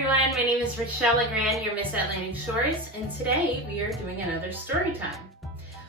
everyone, my name is Rochelle Legrand, your Miss Atlantic Shores, and today we are doing another story time.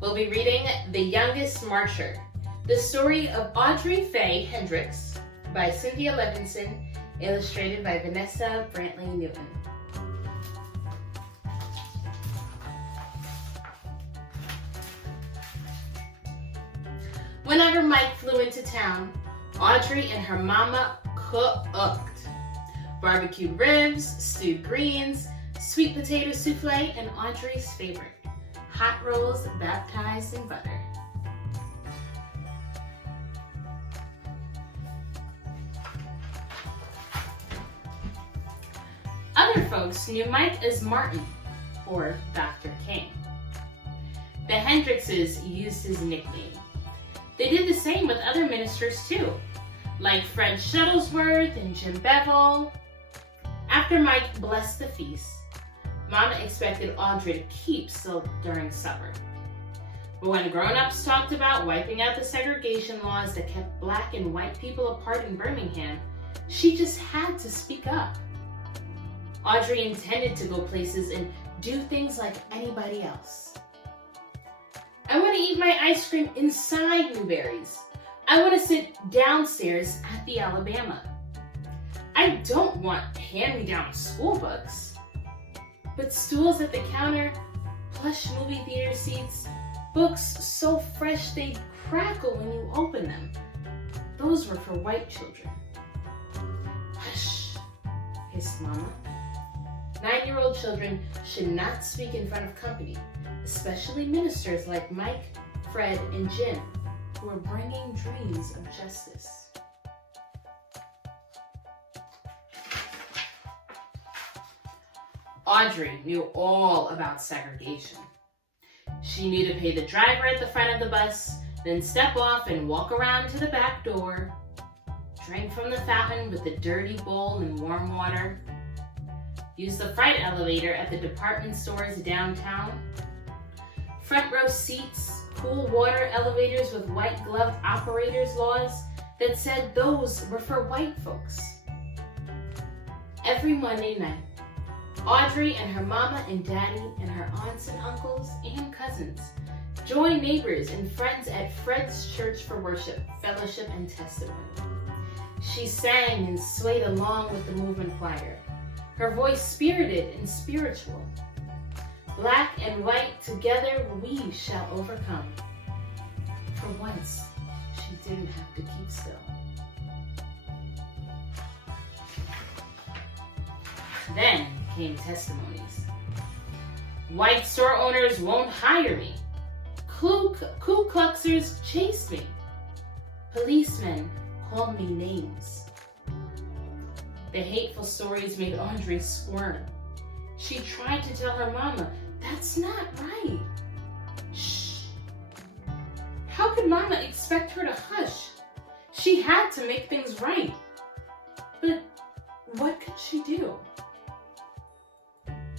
We'll be reading The Youngest Marcher, the story of Audrey Faye Hendricks by Cynthia Levinson, illustrated by Vanessa Brantley Newton. Whenever Mike flew into town, Audrey and her mama cooked. Barbecued ribs, stewed greens, sweet potato souffle, and Audrey's favorite, hot rolls baptized in butter. Other folks knew Mike as Martin, or Dr. King. The Hendrickses used his nickname. They did the same with other ministers too, like Fred Shuttlesworth and Jim Bevel. After Mike blessed the feast, Mama expected Audrey to keep still during supper. But when grown-ups talked about wiping out the segregation laws that kept black and white people apart in Birmingham, she just had to speak up. Audrey intended to go places and do things like anybody else. I want to eat my ice cream inside Newberry's. I want to sit downstairs at the Alabama. I don't want hand-me-down school books, but stools at the counter, plush movie theater seats, books so fresh they'd crackle when you open them. Those were for white children. Hush, hissed Mama. 9-year-old children should not speak in front of company, especially ministers like Mike, Fred, and Jim, who are bringing dreams of justice. Audrey knew all about segregation. She knew to pay the driver at the front of the bus, then step off and walk around to the back door, drink from the fountain with the dirty bowl and warm water, use the freight elevator at the department stores downtown, front row seats, cool water elevators with white gloved operators laws that said those were for white folks. Every Monday night, Audrey and her mama and daddy and her aunts and uncles and cousins joined neighbors and friends at Fred's church for worship, fellowship, and testimony. She sang and swayed along with the movement choir, her voice spirited and spiritual. Black and white, together we shall overcome. For once, she didn't have to keep still. Then came testimonies. White store owners won't hire me. Ku Kluxers chase me. Policemen call me names. The hateful stories made Audrey squirm. She tried to tell her mama, that's not right. Shh. How could Mama expect her to hush? She had to make things right. But what could she do?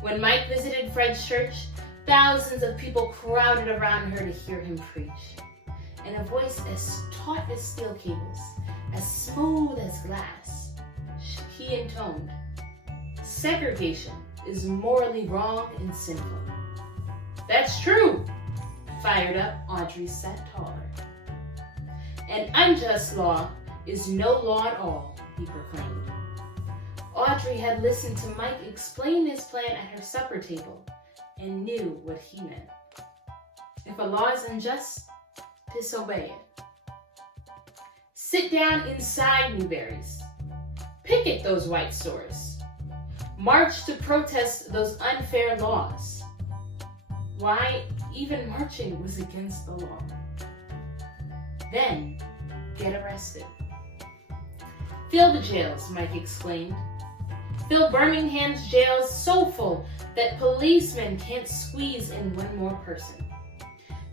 When Mike visited Fred's church, thousands of people crowded around her to hear him preach. In a voice as taut as steel cables, as smooth as glass, he intoned, segregation is morally wrong and sinful. That's true, fired up Audrey sat taller. An unjust law is no law at all, he proclaimed. Audrey had listened to Mike explain his plan at her supper table and knew what he meant. If a law is unjust, disobey it. Sit down inside Newberry's. Picket those white stores. March to protest those unfair laws. Why, even marching was against the law. Then, get arrested. Fill the jails, Mike exclaimed. Fill Birmingham's jails so full that policemen can't squeeze in one more person.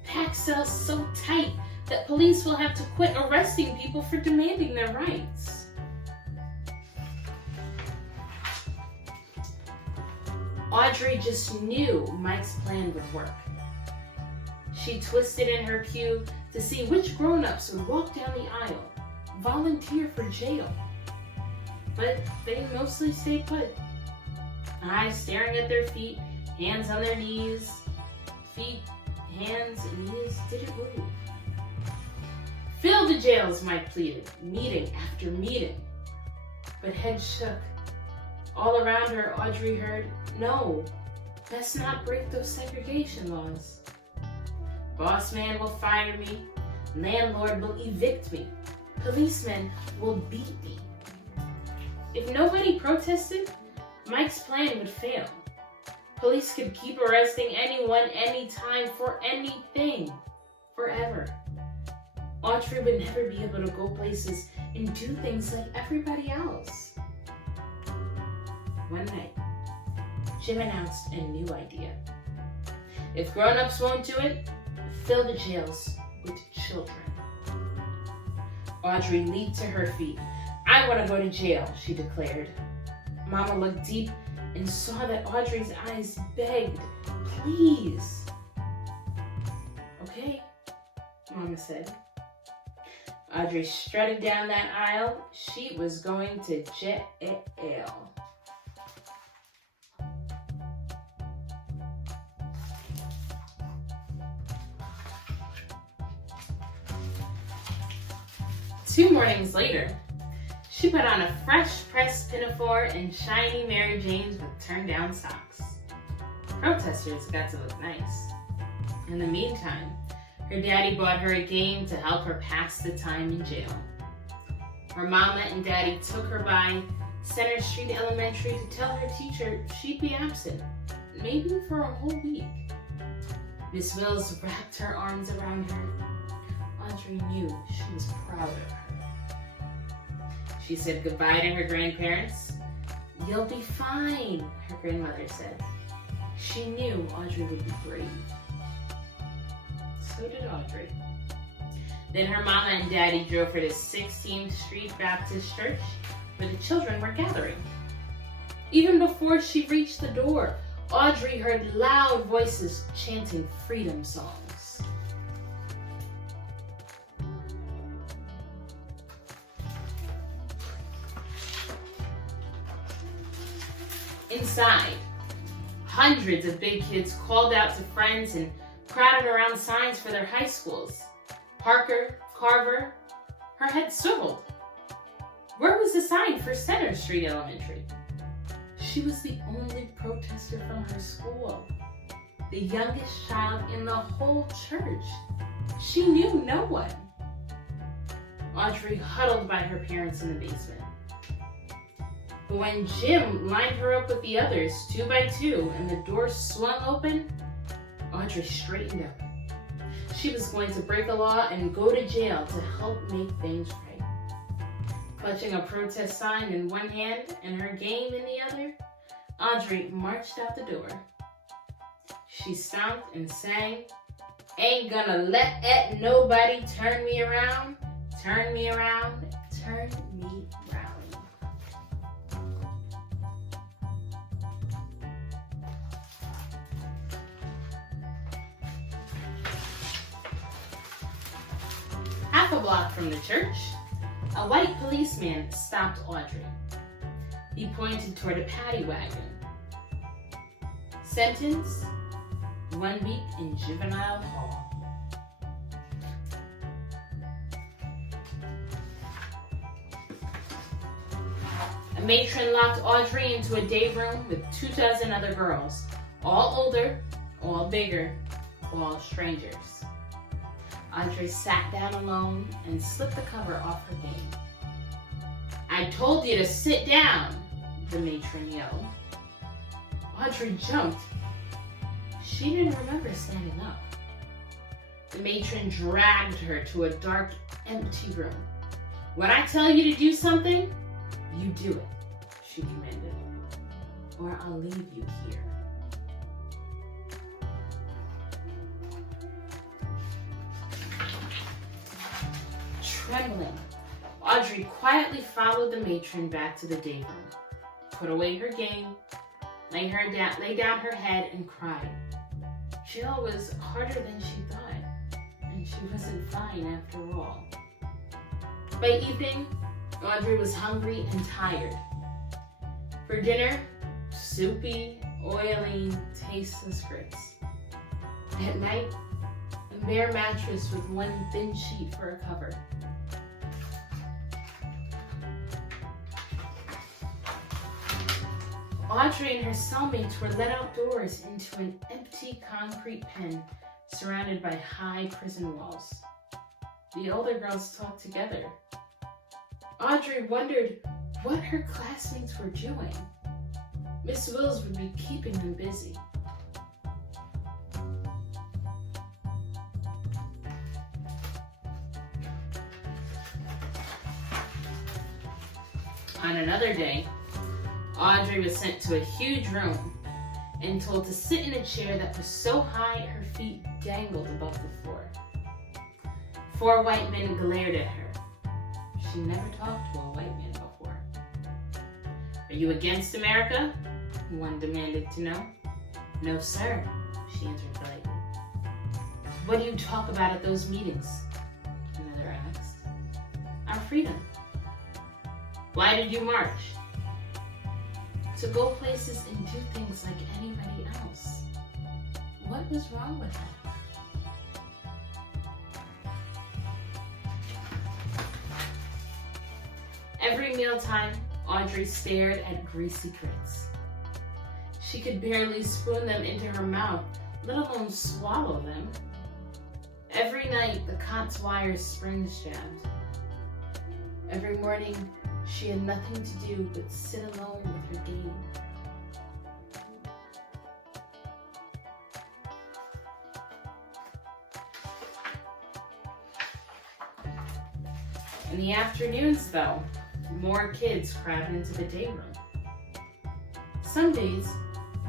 Pack cells so tight that police will have to quit arresting people for demanding their rights. Audrey just knew Mike's plan would work. She twisted in her pew to see which grown-ups would walk down the aisle, volunteer for jail. But they mostly stayed put. eyes staring at their feet, hands on their knees. Feet, hands, and knees didn't move. "Fill the jails," Mike pleaded, meeting after meeting. But heads shook. All around her, Audrey heard, "No, let's not break those segregation laws. Boss man will fire me. Landlord will evict me. Policemen will beat me." If nobody protested, Mike's plan would fail. Police could keep arresting anyone, anytime, for anything, forever. Audrey would never be able to go places and do things like everybody else. One night, Jim announced a new idea. If grown-ups won't do it, fill the jails with children. Audrey leaped to her feet. "I want to go to jail," she declared. Mama looked deep and saw that Audrey's eyes begged, "Please." "Okay," Mama said. Audrey strutted down that aisle. She was going to jail. Two mornings later, she put on a fresh pressed pinafore and shiny Mary Janes with turned-down socks. Protesters got to look nice. In the meantime, her daddy bought her a game to help her pass the time in jail. Her mama and daddy took her by Center Street Elementary to tell her teacher she'd be absent, maybe for a whole week. Miss Wills wrapped her arms around her. Audrey knew she was proud of her. She said goodbye to her grandparents. "You'll be fine," her grandmother said. She knew Audrey would be brave. So did Audrey. Then her mama and daddy drove her to 16th Street Baptist Church, where the children were gathering. Even before she reached the door, Audrey heard loud voices chanting freedom songs. Inside, hundreds of big kids called out to friends and crowded around signs for their high schools. Parker, Carver, her head swiveled. Where was the sign for Center Street Elementary? She was the only protester from her school, the youngest child in the whole church. She knew no one. Audrey huddled by her parents in the basement. But when Jim lined her up with the others, 2 by 2, and the door swung open, Audrey straightened up. She was going to break a law and go to jail to help make things right. Clutching a protest sign in one hand and her game in the other, Audrey marched out the door. She stomped and sang, "Ain't gonna let nobody turn me around, turn me around, turn me around." Half a block from the church, a white policeman stopped Audrey. He pointed toward a paddy wagon. Sentence, 1 week in juvenile hall. A matron locked Audrey into a day room with 24 other girls, all older, all bigger, all strangers. Audrey sat down alone and slipped the cover off her game. "I told you to sit down," the matron yelled. Audrey jumped. She didn't remember standing up. The matron dragged her to a dark, empty room. "When I tell you to do something, you do it," she commanded, "or I'll leave you here." Trembling, Audrey quietly followed the matron back to the day room, put away her game, lay down her head, and cried. Jail was harder than she thought, and she wasn't fine after all. By evening, Audrey was hungry and tired. For dinner, soupy, oily, tasteless grits. At night, a bare mattress with one thin sheet for a cover. Audrey and her cellmates were led outdoors into an empty concrete pen surrounded by high prison walls. The older girls talked together. Audrey wondered what her classmates were doing. Miss Wills would be keeping them busy. On another day, Audrey was sent to a huge room and told to sit in a chair that was so high her feet dangled above the floor. 4 white men glared at her. She never talked to a white man before. "Are you against America?" one demanded to know. "No, sir," she answered politely. "What do you talk about at those meetings?" another asked. "Our freedom." "Why did you march?" "To go places and do things like anybody else." What was wrong with that? Every mealtime, Audrey stared at greasy grits. She could barely spoon them into her mouth, let alone swallow them. Every night, the cot's wire springs jammed. Every morning, she had nothing to do but sit alone with her game. In the afternoons, though, more kids crowded into the day room. Some days,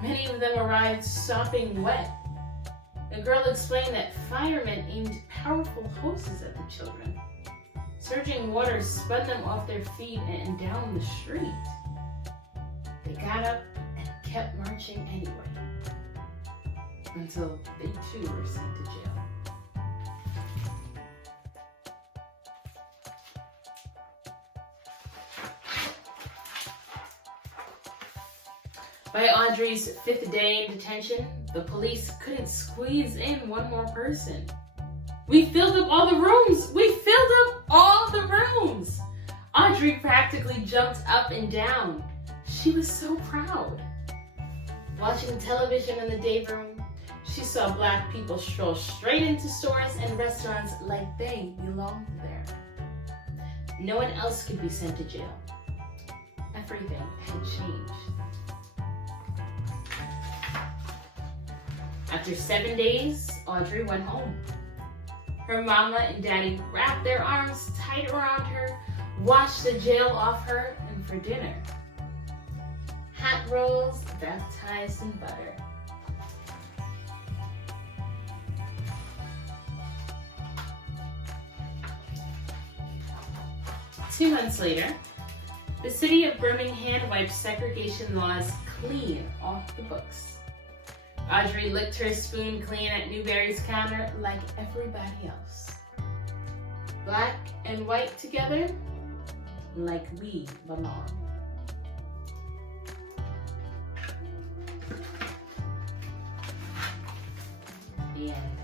many of them arrived sopping wet. The girl explained that firemen aimed powerful hoses at the children. Surging water spun them off their feet and down the street. They got up and kept marching anyway, until they too were sent to jail. By Audrey's 5th day in detention, the police couldn't squeeze in one more person. "We filled up all the rooms! We filled up all the rooms!" Audrey practically jumped up and down. She was so proud. Watching television in the day room, she saw Black people stroll straight into stores and restaurants like they belonged there. No one else could be sent to jail. Everything had changed. After 7 days, Audrey went home. Her mama and daddy wrapped their arms tight around her, washed the jail off her, and for dinner, hot rolls baptized in butter. Two months later, the city of Birmingham wiped segregation laws clean off the books. Audrey licked her spoon clean at Newberry's counter like everybody else. Black and white together, like we belong. The end.